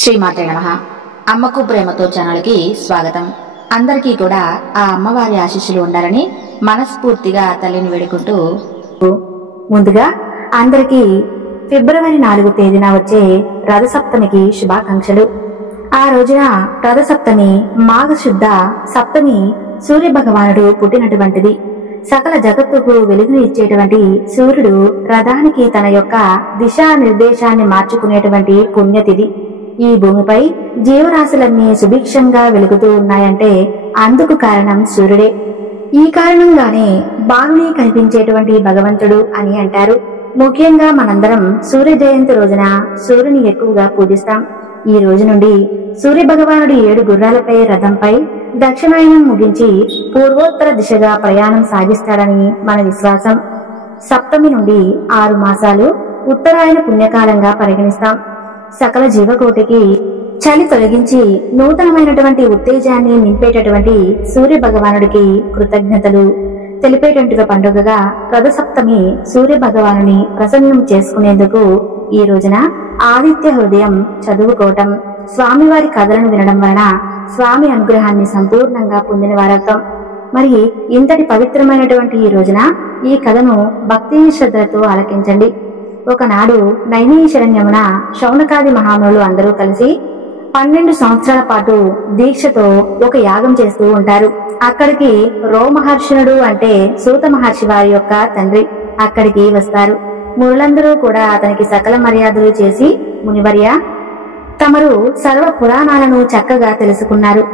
శ్రీమాతే నమః. అమ్మకు ప్రేమతో ఛానల్కి స్వాగతం. అందరికీ కూడా ఆ అమ్మవారి ఆశీస్సులు ఉండాలని మనస్ఫూర్తిగా తల్లిని వేడుకుంటూ, ముందుగా అందరికీ ఫిబ్రవరి 4 తేదీన వచ్చే రథసప్తమికి శుభాకాంక్షలు. ఆ రోజున రథసప్తమి మాఘశుద్ధ సప్తమి సూర్య భగవానుడు పుట్టినటువంటిది. సకల జగత్తుకు వెలుగుని ఇచ్చేటువంటి సూర్యుడు రథానికి తన యొక్క దిశా నిర్దేశాన్ని మార్చుకునేటువంటి పుణ్యతిథి. ఈ భూమిపై జీవరాశులన్నీ సుభిక్షంగా వెలుగుతూ ఉన్నాయంటే అందుకు కారణం సూర్యుడే. ఈ కారణంగానే బాణుని కనిపించేటువంటి భగవంతుడు అని అంటారు. ముఖ్యంగా మనందరం సూర్య జయంతి రోజున సూర్యుని ఎక్కువగా పూజిస్తాం. ఈ రోజు నుండి సూర్య భగవానుడు 7 గుర్రాలపై రథంపై దక్షిణాయనం ముగించి పూర్వోత్తర దిశగా ప్రయాణం సాగిస్తాడని మన విశ్వాసం. సప్తమి నుండి 6 మాసాలు ఉత్తరాయణ పుణ్యకాలంగా పరిగణిస్తాం. సకల జీవకోటికి చలి తొలగించి నూతనమైనటువంటి ఉత్తేజాన్ని నింపేటటువంటి సూర్య భగవానుడికి కృతజ్ఞతలు తెలిపేటట్టుగా పండుగగా రథసప్తమి సూర్య భగవానుని ప్రసన్నం చేసుకునేందుకు ఈ రోజున ఆదిత్య హృదయం చదువుకోవటం, స్వామివారి కథలను వినడం వలన స్వామి అనుగ్రహాన్ని సంపూర్ణంగా పొందిన వారవుతాం. మరి ఇంతటి పవిత్రమైనటువంటి ఈ రోజున ఈ కథను భక్తి శ్రద్ధలతో ఆలకించండి. ఒకనాడు నైమిషారణ్యమున శౌనకాది మహామునులు అందరూ కలిసి 12 సంవత్సరాల పాటు దీక్షతో ఒక యాగం చేస్తూ ఉంటారు. అక్కడికి రోమహర్షణుడు అంటే సూత మహర్షి వారి యొక్క తండ్రి అక్కడికి వస్తారు. మునులందరూ కూడా అతనికి సకల మర్యాదలు చేసి, మునివర్య, తమరు సర్వ పురాణాలను చక్కగా తెలుసుకున్నారు.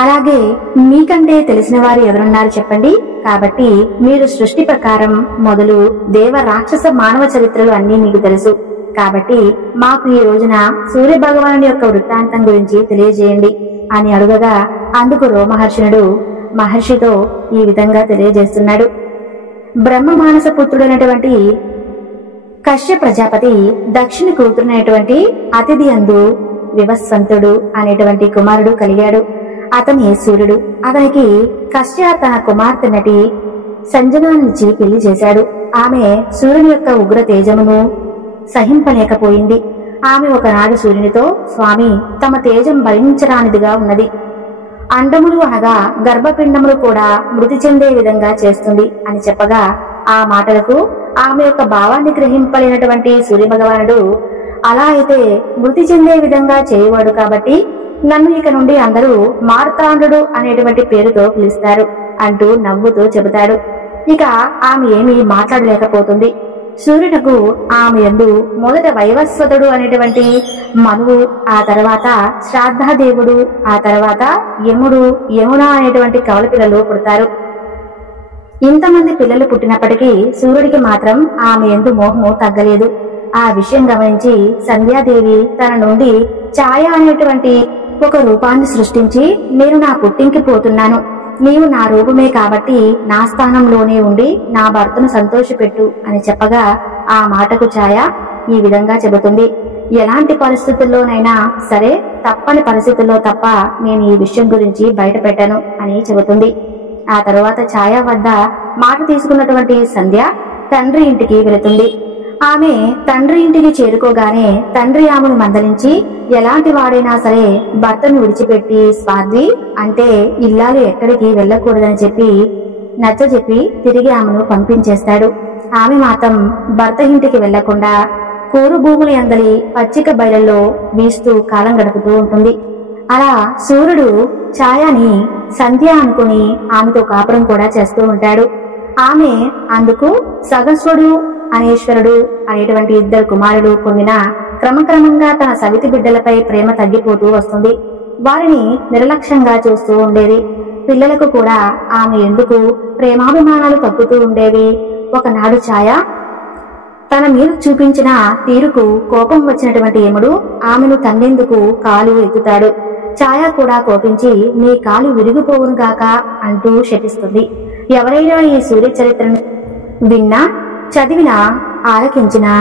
అలాగే మీకంటే తెలిసిన వారు ఎవరున్నారు చెప్పండి. కాబట్టి మీరు సృష్టి ప్రకారం మొదలు దేవ రాక్షస మానవ చరిత్రలు అన్నీ మీకు తెలుసు. కాబట్టి మాకు ఈ రోజున సూర్య భగవానుడి యొక్క వృత్తాంతం గురించి తెలియజేయండి అని అడుగగా అందుకు రోమహర్షణుడు మహర్షితో ఈ విధంగా తెలియజేస్తున్నాడు. బ్రహ్మ మానస పుత్రుడైనటువంటి కశ్య ప్రజాపతి దక్షిణ కూతురునైనటువంటి అతిథి అందు వివస్వంతుడు అనేటువంటి కుమారుడు కలిగాడు. అతని సూర్యుడు. అతనికి కశ్య తన కుమార్తె నటి సంజనాన్నిచ్చి పెళ్లి చేశాడు. ఆమె సూర్యుని యొక్క ఉగ్ర తేజమును సహింపలేకపోయింది. ఆమె ఒకనాడు సూర్యునితో, స్వామి, తమ తేజం భరించరానిదిగా ఉన్నది. అండములు అనగా గర్భపిండములు కూడా మృతి చెందే విధంగా చేస్తుంది అని చెప్పగా ఆ మాటలకు ఆమె యొక్క భావాన్ని గ్రహింపలేనటువంటి సూర్య భగవానుడు, అలా అయితే మృతి చెందే విధంగా చేయవాడు కాబట్టి నన్ను ఇక నుండి అందరూ మార్తాండు అనేటువంటి పేరుతో పిలుస్తారు అంటూ నవ్వుతూ చెబుతాడు. ఇక ఆమె ఏమీ మాట్లాడలేకపోతుంది. సూర్యునకు ఆమె యందు మొదట వైవస్వతుడు అనేటువంటి మనువు, ఆ తర్వాత శ్రాద్ధాదేవుడు, ఆ తర్వాత యముడు, యమున అనేటువంటి కవల పిల్లలు పుడతారు. ఇంతమంది పిల్లలు పుట్టినప్పటికీ సూర్యుడికి మాత్రం ఆమె యందు మోహము తగ్గలేదు. ఆ విషయం గమనించి సంధ్యాదేవి తన నుండి ఛాయ అనేటువంటి ఒక రూపాన్ని సృష్టించి, నేను నా పుట్టింకి పోతున్నాను, నీవు నా రూపమే కాబట్టి నా స్థానంలోనే ఉండి నా భర్తను సంతోషపెట్టు అని చెప్పగా ఆ మాటకు ఛాయ ఈ విధంగా చెబుతుంది, ఎలాంటి పరిస్థితుల్లోనైనా సరే తప్పని పరిస్థితుల్లో తప్ప నేను ఈ విషయం గురించి బయట పెట్టను అని చెబుతుంది. ఆ తరువాత ఛాయ వద్ద మాట తీసుకున్నటువంటి సంధ్య తండ్రి ఇంటికి వెళుతుంది. ఆమె తండ్రి ఇంటికి చేరుకోగానే తండ్రి ఆమెను మందలించి, ఎలాంటి వాడైనా సరే భర్తను విడిచిపెట్టి స్వార్థి అంటే ఇల్లాలు ఎక్కడికి వెళ్ళకూడదని చెప్పి నచ్చజెప్పి తిరిగి ఆమెను పంపించేస్తాడు. ఆమె మాత్రం భర్త ఇంటికి వెళ్లకుండా కూరు భూముల అందలి పచ్చిక బయలలో వీస్తూ కాలం గడుపుతూ ఉంటుంది. అలా సూర్యుడు ఛాయని సంధ్య అనుకుని ఆమెతో కాపురం కూడా చేస్తూ ఉంటాడు. ఆమె అందుకు సగస్వడు అనేశ్వరుడు అనేటువంటి 2 కుమారులు పొందిన క్రమక్రమంగా తన సవితి బిడ్డలపై ప్రేమ తగ్గిపోతూ వస్తుంది. వారిని నిర్లక్ష్యంగా చూస్తూ ఉండేది. పిల్లలకు కూడా ఆమె ఎందుకు ప్రేమాభిమానాలు తగ్గుతూ ఉండేవి. ఒకనాడు ఛాయ తన మీద చూపించిన తీరుకు కోపం వచ్చినటువంటి యముడు ఆమెను తన్నేందుకు కాలు ఎత్తుతాడు. ఛాయ కూడా కోపించి, నీ కాలు విరిగిపోవునుగాక అంటూ శపిస్తుంది. ఎవరైనా ఈ సూర్య చరిత్రను విన్నా, చదివినా, ఆలకించినా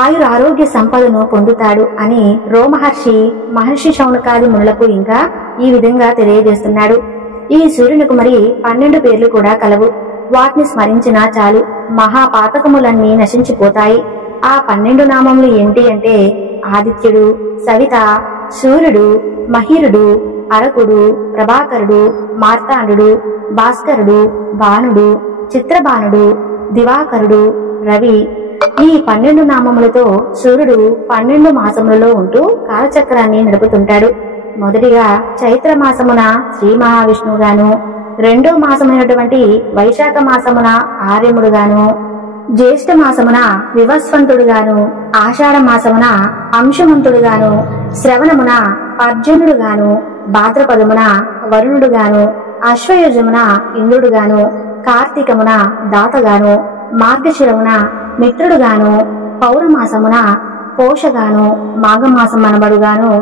ఆయురారోగ్య సంపదను పొందుతాడు అని మహర్షి శౌనకాది మునులకు ఇంకా ఈ విధంగా తెలియజేస్తున్నాడు. ఈ సూర్యునికి మరి 12 పేర్లు కూడా కలవు. వాటిని స్మరించినా చాలు, మహాపాతకములన్నీ నశించిపోతాయి. ఆ 12 నామములు ఏంటి అంటే ఆదిత్యుడు, సవిత, సూర్యుడు, మహిరుడు, అరకుడు, ప్రభాకరుడు, మార్తాండు, భాస్కరుడు, భానుడు, చిత్రబాణుడు, దివాకరుడు, రవి. ఈ 12 నామములతో సూర్యుడు 12 మాసములలో ఉంటూ కాలచక్రాన్ని నడుపుతుంటాడు. మొదటిగా చైత్ర మాసమున శ్రీ మహావిష్ణువుగాను, రెండో మాసమైనటువంటి వైశాఖ మాసమున ఆర్యముడుగాను, జ్యేష్ఠ మాసమున వివస్వంతుడుగాను, ఆషాఢ మాసమున అంశమంతుడుగాను, శ్రవణమున అర్జునుడుగాను, భాద్రపదమున వరుణుడుగాను, అశ్వయుజమున ఇంద్రుడుగాను, కార్తీకమున దాతగాను, మార్గశిరమున మిత్రుడుగాను, పౌరమాసమున పోషగాను, మాఘమాసం అనబడుగాను,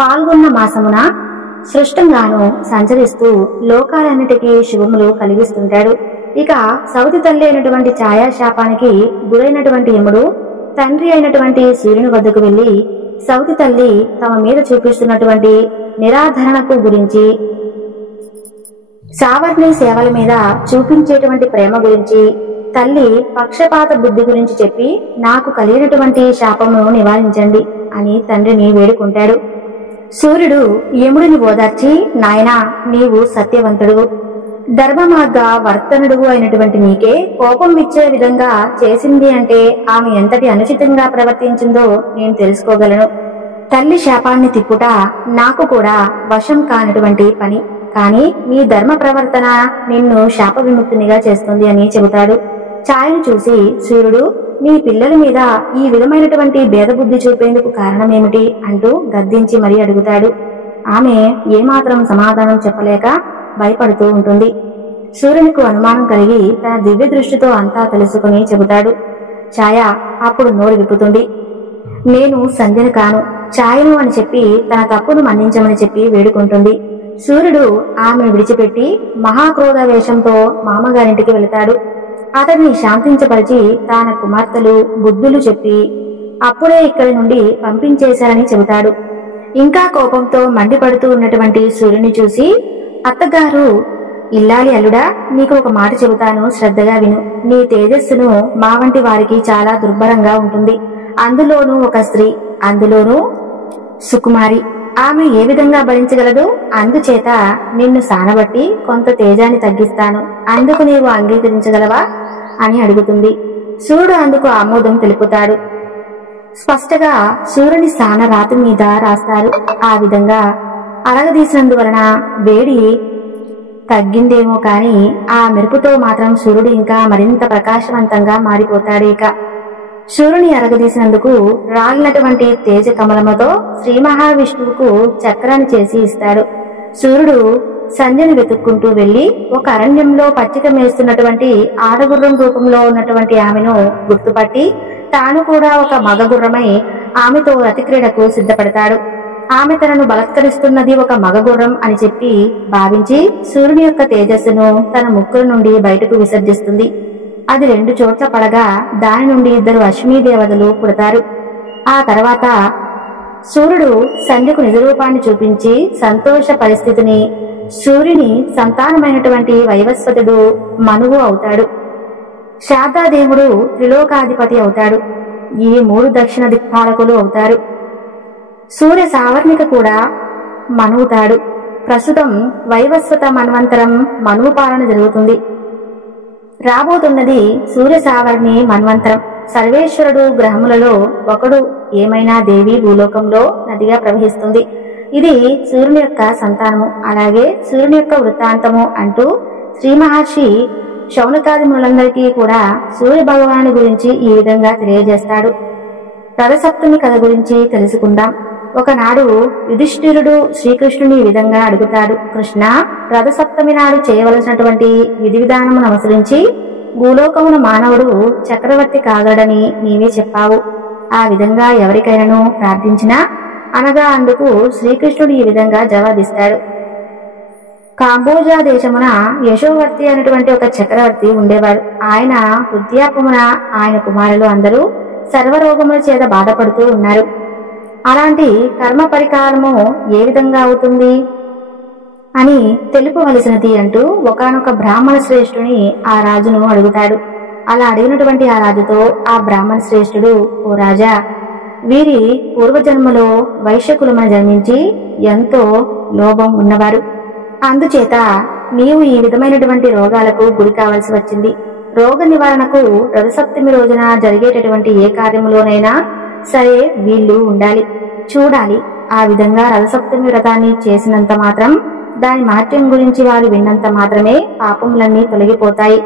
పాల్గొన్న మాసమున సృష్టంగాను సంచరిస్తూ లోకాలన్నిటికీ శుభములు కలిగిస్తుంటాడు. ఇక సవతి తల్లి అయినటువంటి ఛాయాశాపానికి గురైనటువంటి యముడు తండ్రి అయినటువంటి సూర్యుని వద్దకు వెళ్లి సవతి తల్లి తమ మీద చూపిస్తున్నటువంటి నిరాధరణకు గురించి, సావర్ణి సేవల మీద చూపించేటువంటి ప్రేమ గురించి, తల్లి పక్షపాత బుద్ధి గురించి చెప్పి నాకు కలిగినటువంటి శాపమును నివారించండి అని తండ్రిని వేడుకుంటాడు. సూర్యుడు యముడిని ఓదార్చి, నాయనా, నీవు సత్యవంతుడు, ధర్మమార్గ వర్తనుడు అయినటువంటి నీకే కోపం ఇచ్చే విధంగా చేసింది అంటే ఆమె ఎంతటి అనుచితంగా ప్రవర్తించిందో నేను తెలుసుకోగలను. తల్లి శాపాన్ని తిప్పుట నాకు కూడా వశం కానటువంటి పని, కానీ నీ ధర్మ ప్రవర్తన నిన్ను శాప విముక్తినిగా చేస్తుంది అని చెబుతాడు. ఛాయను చూసి సూర్యుడు, నీ పిల్లల మీద ఈ విధమైనటువంటి భేదబుద్ధి చూపేందుకు కారణమేమిటి అంటూ గద్దించి మరీ అడుగుతాడు. ఆమె ఏమాత్రం సమాధానం చెప్పలేక భయపడుతూ ఉంటుంది. సూర్యునికి అనుమానం కలిగి తన దివ్య దృష్టితో అంతా తెలుసుకుని చెబుతాడు. ఛాయ అప్పుడు నోరు విప్పుతుంది. నేను సంధ్యను కాను, ఛాయను అని చెప్పి తన తప్పును మన్నించమని చెప్పి వేడుకుంటుంది. సూర్యుడు ఆమెను విడిచిపెట్టి మహాక్రోధ వేషంతో మామగారింటికి వెళతాడు. అతడిని శాంతించపరిచి తన కుమార్తెలు బుద్ధులు చెప్పి అప్పుడే ఇక్కడి నుండి పంపించేశారని చెబుతాడు. ఇంకా కోపంతో మండిపడుతూ ఉన్నటువంటి సూర్యుని చూసి, అత్తగారు, ఇల్లాలి అల్లుడా, నీకు ఒక మాట చెబుతాను, శ్రద్ధగా విను. నీ తేజస్సును మా వంటి వారికి చాలా దుర్భరంగా ఉంటుంది. అందులోనూ ఒక స్త్రీ, అందులోనూ సుకుమారి, ఆమె ఏ విధంగా భరించగలదు? అందుచేత నిన్ను సానబట్టి కొంత తేజాన్ని తగ్గిస్తాను, అందుకు నీవు అంగీకరించగలవా అని అడుగుతుంది. సూర్యుడు అందుకు ఆమోదం తెలుపుతాడు. స్పష్టంగా సూర్యుని సాన రాతి మీద రాస్తారు. ఆ విధంగా అరగదీసినందువలన వేడి తగ్గిందేమో కాని ఆ మెరుపుతో మాత్రం సూర్యుడు ఇంకా మరింత ప్రకాశవంతంగా మారిపోతాడు. ఇక సూర్యుని అరగదీసినందుకు రాలినటువంటి తేజ కమలముతో శ్రీ మహావిష్ణువుకు చక్రాన్ని చేసి ఇస్తాడు. సూర్యుడు సంధ్యను వెతుక్కుంటూ వెళ్లి ఒక అరణ్యంలో పచ్చిక మేస్తున్నటువంటి ఆడగుర్రం రూపంలో ఉన్నటువంటి ఆమెను గుర్తుపట్టి తాను కూడా ఒక మగగుర్రమై ఆమెతో రతిక్రీడకు సిద్ధపడతాడు. ఆమె తనను బలత్కరిస్తున్నది ఒక మగగుర్రం అని చెప్పి భావించి సూర్యుని యొక్క తేజస్సును తన ముక్కుల నుండి బయటకు విసర్జిస్తుంది. అది 2 చోట్ల పడగా దాని నుండి 2 అశ్వినీ దేవతలు పుడతారు. ఆ తర్వాత సూర్యుడు సంధ్యకు నిజరూపాన్ని చూపించి సంతోష పరిస్థితిని సూర్యుని సంతానమైనటువంటి వైవస్వతుడు మనువు అవుతాడు. శారదాదేవుడు త్రిలోకాధిపతి అవుతాడు. ఈ 3 దక్షిణ దిక్పాలకులు అవుతారు. సూర్య సావర్ణిక కూడా మనువుతాడు. ప్రస్తుతం వైవస్వత మన్వంతరం మనువు పాలన జరుగుతుంది. రాబోతున్నది సూర్య సావర్ణి మన్వంతరం. సర్వేశ్వరుడు గ్రహములలో ఒకడు ఏమైనా దేవి భూలోకంలో నదిగా ప్రవహిస్తుంది. ఇది సూర్యుని యొక్క సంతానము, అలాగే సూర్యుని యొక్క వృత్తాంతము అంటూ శ్రీ మహర్షి శౌనకాది మునులందరికీ కూడా సూర్య భగవాను గురించి ఈ విధంగా తెలియజేస్తాడు. రథసప్తమి కథ గురించి తెలుసుకుందాం. ఒకనాడు యుధిష్ఠిరుడు శ్రీకృష్ణుని ఈ విధంగా అడుగుతాడు. కృష్ణ, రథసప్తమి నాడు చేయవలసినటువంటి విధి విధానమును అనుసరించి భూలోకమున మానవుడు చక్రవర్తి కాగడని నీవే చెప్పావు. ఆ విధంగా ఎవరికైనాను ప్రార్థించినా అనగా అందుకు శ్రీకృష్ణుడు ఈ విధంగా జవాబిస్తాడు. కాంబోజా దేశమున యశోవర్తి అనేటువంటి ఒక చక్రవర్తి ఉండేవాడు. ఆయన వృద్ధాప్యమున ఆయన కుమారులు అందరూ సర్వరోగముల చేత బాధపడుతూ ఉన్నారు. అలాంటి కర్మ పరికారము ఏ విధంగా అవుతుంది అని తెలుపవలసినది అంటూ ఒకానొక బ్రాహ్మణ శ్రేష్ఠుని ఆ రాజును అడుగుతాడు. అలా అడిగినటువంటి ఆ రాజుతో ఆ బ్రాహ్మణ శ్రేష్ఠుడు, ఓ రాజా, వీరి పూర్వజన్మలో వైశ్యకులమని జన్మించి ఎంతో లోభం ఉన్నవారు. అందుచేత నీవు ఈ విధమైనటువంటి రోగాలకు గురి కావలసి వచ్చింది. రోగ నివారణకు రథసప్తమి రోజున జరిగేటటువంటి ఏ కార్యములోనైనా సరే వీళ్ళు ఉండాలి, చూడాలి. ఆ విధంగా రథసప్తమి వ్రతాన్ని చేసినంత మాత్రం, దాని మహత్యం గురించి వారు విన్నంత మాత్రమే పాపములన్నీ తొలగిపోతాయి.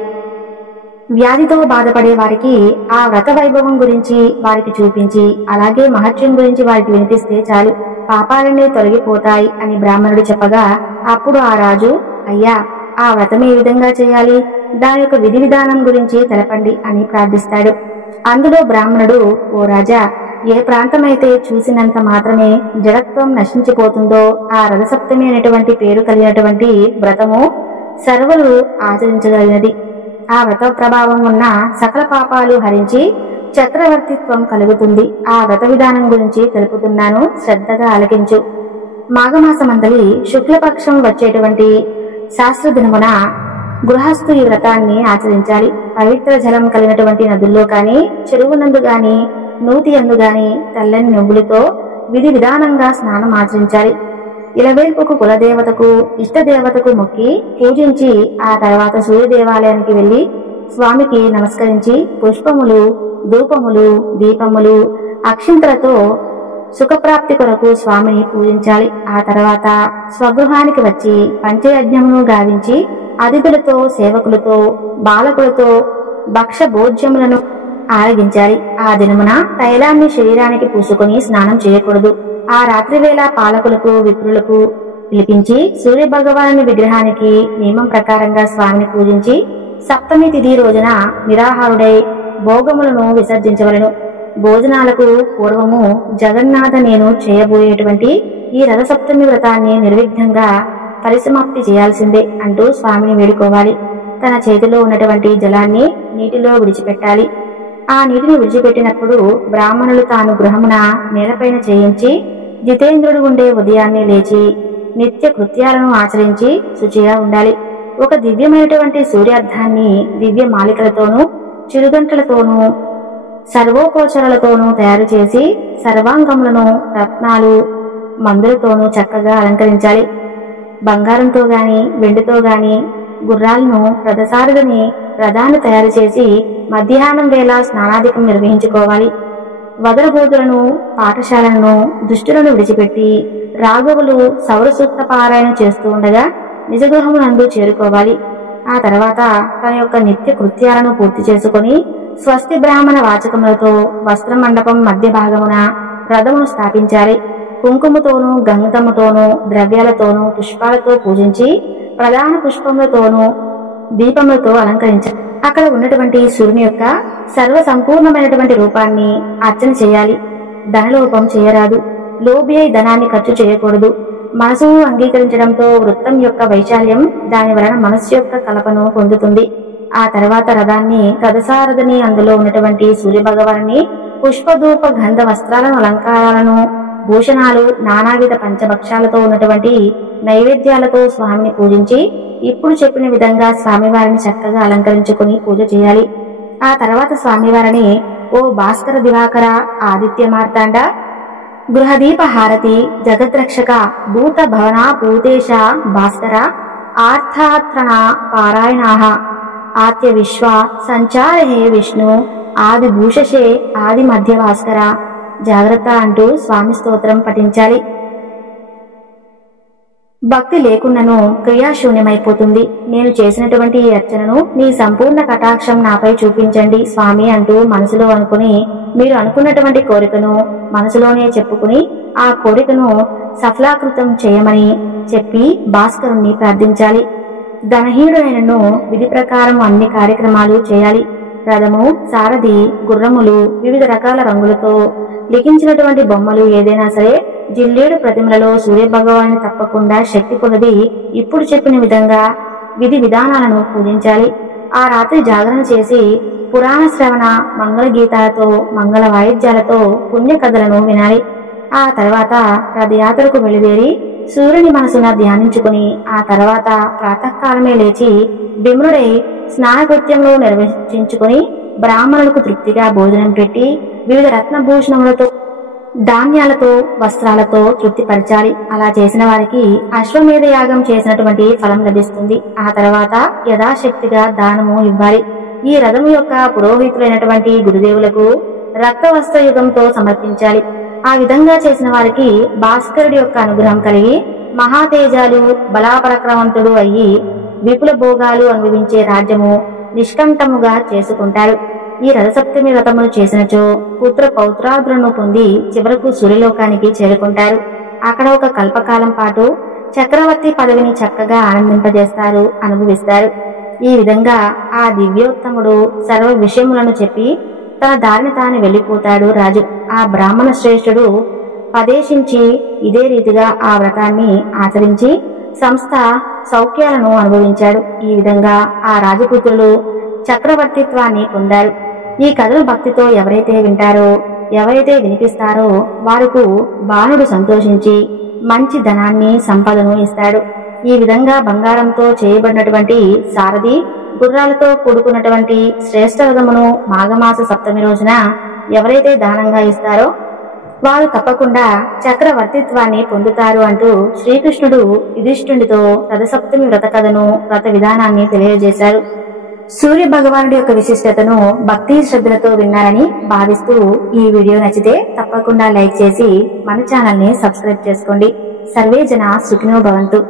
వ్యాధితో బాధపడే వారికి ఆ వ్రత వైభవం గురించి వారికి చూపించి, అలాగే మహత్యం గురించి వారికి వినిపిస్తే చాలు, పాపాలన్నీ తొలగిపోతాయి అని బ్రాహ్మణుడు చెప్పగా, అప్పుడు ఆ రాజు, అయ్యా, ఆ వ్రతం ఏ విధంగా చేయాలి, దాని యొక్క విధి విధానం గురించి తెలపండి అని ప్రార్థిస్తాడు. అందులో బ్రాహ్మణుడు, ఓ రాజా, ఏ ప్రాంతమైతే చూసినంత మాత్రమే జడత్వం నశించిపోతుందో ఆ రథసప్తమి అనేటువంటి పేరు కలిగినటువంటి వ్రతము సర్వులు ఆచరించగలిగినది. ఆ వ్రత ప్రభావం ఉన్న సకల పాపాలు హరించి చక్రవర్తిత్వం కలుగుతుంది. ఆ వ్రత విధానం గురించి తెలుపుతున్నాను, శ్రద్ధగా ఆలకించు. మాఘమాసమంతలి శుక్లపక్షం వచ్చేటువంటి శాస్త్ర దినమున గృహస్థు ఈ వ్రతాన్ని ఆచరించాలి. పవిత్ర జలం కలిగినటువంటి నదుల్లో గాని, చెరువునందు గాని, నూతి అందు గాని తెల్లని నువ్వులతో విధి విధానంగా స్నానం ఆచరించాలి. ఇలవేల్పుకు కులదేవతకు, ఇష్టదేవతకు మొక్కి పూజించి ఆ తర్వాత సూర్య దేవాలయానికి వెళ్లి స్వామికి నమస్కరించి పుష్పములు, ధూపములు, దీపములు, అక్షింతలతో సుఖప్రాప్తి కొరకు స్వామిని పూజించాలి. ఆ తర్వాత స్వగృహానికి వచ్చి పంచయజ్ఞమును గావించి అతిథులతో, సేవకులతో, బాలకులతో భక్ష భోజ్యములను ఆరగించాలి. ఆ దినమున తైలాన్ని శరీరానికి పూసుకొని స్నానం చేయకూడదు. ఆ రాత్రి వేళ పాలకులకు, విప్రులకు పిలిపించి సూర్య భగవాను విగ్రహానికి నియమం ప్రకారంగా స్వామిని పూజించి సప్తమి తిథి రోజున నిరాహారుడై భోగములను విసర్జించవలను. భోజనాలకు పూర్వము జగన్నాథ నేను చేయబోయేటువంటి ఈ రథసప్తమి వ్రతాన్ని నిర్విఘ్నంగా పరిసమాప్తి చేయాల్సిందే అంటూ స్వామిని వేడుకోవాలి. తన చేతిలో ఉన్నటువంటి జలాన్ని నీటిలో విడిచిపెట్టాలి. ఆ నీటిని విడిచిపెట్టినప్పుడు బ్రాహ్మణులు తాను గృహమున నేలపైన చేయించి జితేంద్రుడు ఉండే ఉదయాన్నే లేచి నిత్య కృత్యాలను ఆచరించి శుచిగా ఉండాలి. ఒక దివ్యమైనటువంటి సూర్యార్థాన్ని దివ్య మాలికలతోనూ, చిరుగంటలతోనూ, సర్వోపచారాలతోనూ తయారు చేసి సర్వాంగములను రత్నాలు, మందులతోనూ చక్కగా అలంకరించాలి. బంగారంతో గాని, వెండితో గాని గుర్రాలను, రథసారథిని, రథాన్ని తయారు చేసి మధ్యాహ్నం వేళ స్నానాధికం నిర్వహించుకోవాలి. వదరగోతులను, పాఠశాలను, దుష్టులను విడిచిపెట్టి రాఘవులు సౌరసూక్త పారాయణ చేస్తూ ఉండగా నిజగృహమునందు చేరుకోవాలి. ఆ తర్వాత తన యొక్క నిత్య కృత్యాలను పూర్తి చేసుకుని స్వస్తి బ్రాహ్మణ వాచకములతో వస్త్ర మండపం మధ్య భాగమున రథమును స్థాపించాలి. కుంకుమతోనూ, గంధముతోనూ, ద్రవ్యాలతోనూ, పుష్పాలతో పూజించి ప్రధాన పుష్పములతోనూ, దీపములతో అలంకరించాలి. అక్కడ ఉన్నటువంటి సూర్యుని యొక్క సర్వ సంపూర్ణమైనటువంటి రూపాన్ని అర్చన చేయాలి. ధనలోపం చేయరాదు. లోభి అయి ధనాన్ని ఖర్చు చేయకూడదు. మనసు అంగీకరించడంతో వృత్తం యొక్క వైశాల్యం దాని వలన మనస్సు యొక్క కలపను పొందుతుంది. ఆ తర్వాత రథాన్ని, రథసారథిని, అందులో ఉన్నటువంటి సూర్య భగవాన్ని, పుష్పధూప గంధ వస్త్రాలను, అలంకారాలను, భూషణాలు, నానావిధ పంచభక్షాలతో ఉన్నటువంటి నైవేద్యాలతో స్వామిని పూజించి ఇప్పుడు చెప్పిన విధంగా స్వామివారిని చక్కగా అలంకరించుకుని పూజ చేయాలి. ఆ తర్వాత స్వామివారిని, ఓ భాస్కర దివాకర, ఆదిత్య మార్తాండ, గృహదీప హారతి, జగద్రక్షక, భూత భవనా భూతేశ భాస్కర, ఆర్థాత్రణ పారాయణాః, ఆత్య విశ్వ సంచార హే విష్ణు, ఆది భూషశే ఆది మధ్య భాస్కర, జాగ్రత్త అంటూ స్వామి స్తోత్రం పఠించాలి. భక్తి లేకున్నను క్రియాశూన్యమైపోతుంది. నేను చేసినటువంటి ఈ అర్చనను నీ సంపూర్ణ కటాక్షం నాపై చూపించండి స్వామి అంటూ మనసులో అనుకుని మీరు అనుకున్నటువంటి కోరికను మనసులోనే చెప్పుకుని ఆ కోరికను సఫలాకృతం చేయమని చెప్పి భాస్కరుణ్ణి ప్రార్థించాలి. ధనహీనుడైనను విధి ప్రకారం అన్ని కార్యక్రమాలు చేయాలి. రథము, సారథి, గుర్రములు, వివిధ రకాల రంగులతో లిఖించినటువంటి బొమ్మలు ఏదైనా సరే జిల్లేడు ప్రతిమలలో సూర్య భగవాన్ని తప్పకుండా శక్తి కొలది ఇప్పుడు చెప్పిన విధంగా విధి విధానాలను పూజించాలి. ఆ రాత్రి జాగరణ చేసి పురాణ శ్రవణ, మంగళ గీతాలతో, మంగళ వాయిద్యాలతో పుణ్య కథలను వినాలి. ఆ తర్వాత రథయాత్రకు బయలుదేరి సూర్యుని మనసున ధ్యానించుకుని ఆ తర్వాత ప్రాతకాలమే లేచి విమ్రుడై స్నానకృత్యంలో నిర్వహించుకుని బ్రాహ్మణులకు తృప్తిగా భోజనం పెట్టి వివిధ రత్నభూషణములతో ధాన్యాలతో వస్త్రాలతో తృప్తిపరచాలి. అలా చేసిన వారికి అశ్వమేధ యాగం చేసినటువంటి ఫలం లభిస్తుంది. ఆ తర్వాత యథాశక్తిగా దానము ఇవ్వాలి. ఈ రథము యొక్క పురోహితులైనటువంటి గురుదేవులకు రక్త వస్త్ర యుగంతో సమర్పించాలి. ఆ విధంగా చేసిన వారికి భాస్కరుడి యొక్క అనుగ్రహం కలిగి మహాతేజాలు బలాపరక్రమంతుడు అయ్యి విపుల భోగాలు అనుభవించే రాజ్యము నిష్కంఠముగా చేసుకుంటారు. ఈ రథసప్తమి వ్రతములు చేసినచో పుత్ర పౌత్రాదులను పొంది చివరకు సూర్యలోకానికి చేరుకుంటారు. అక్కడ ఒక కల్పకాలం పాటు చక్రవర్తి పదవిని చక్కగా ఆనందింపజేస్తారు, అనుభవిస్తారు. ఈ విధంగా ఆ దివ్యోత్తముడు సర్వ విషయములను చెప్పి తన దారిని తాను వెళ్లిపోతాడు. రాజు ఆ బ్రాహ్మణ శ్రేష్ఠుడు పదేశించి ఇదే రీతిగా ఆ వ్రతాన్ని ఆచరించి సంస్థ సౌఖ్యాలను అనుభవించాడు. ఈ విధంగా ఆ రాజపుత్రులు చక్రవర్తిత్వాన్ని పొందారు. ఈ కథను భక్తితో ఎవరైతే వింటారో, ఎవరైతే వినిపిస్తారో వారికి బాణుడు సంతోషించి మంచి ధనాన్ని సంపదను ఇస్తాడు. ఈ విధంగా బంగారంతో చేయబడినటువంటి సారథి గుర్రాలతో కూడుకున్నటువంటి శ్రేష్ఠ రథమును మాఘమాస సప్తమి రోజున ఎవరైతే దానంగా ఇస్తారో వారు తప్పకుండా చక్రవర్తిత్వాన్ని పొందుతారు అంటూ శ్రీకృష్ణుడు యుధిష్ఠుడితో రథసప్తమి వ్రత కథను, వ్రత విధానాన్ని తెలియజేశారు. సూర్య భగవానుడి యొక్క విశిష్టతను భక్తి శ్రద్ధలతో విన్నారని భావిస్తూ ఈ వీడియో నచ్చితే తప్పకుండా లైక్ చేసి మన ఛానల్ ని సబ్స్క్రైబ్ చేసుకోండి. సర్వే జన సుఖినో భవంతు.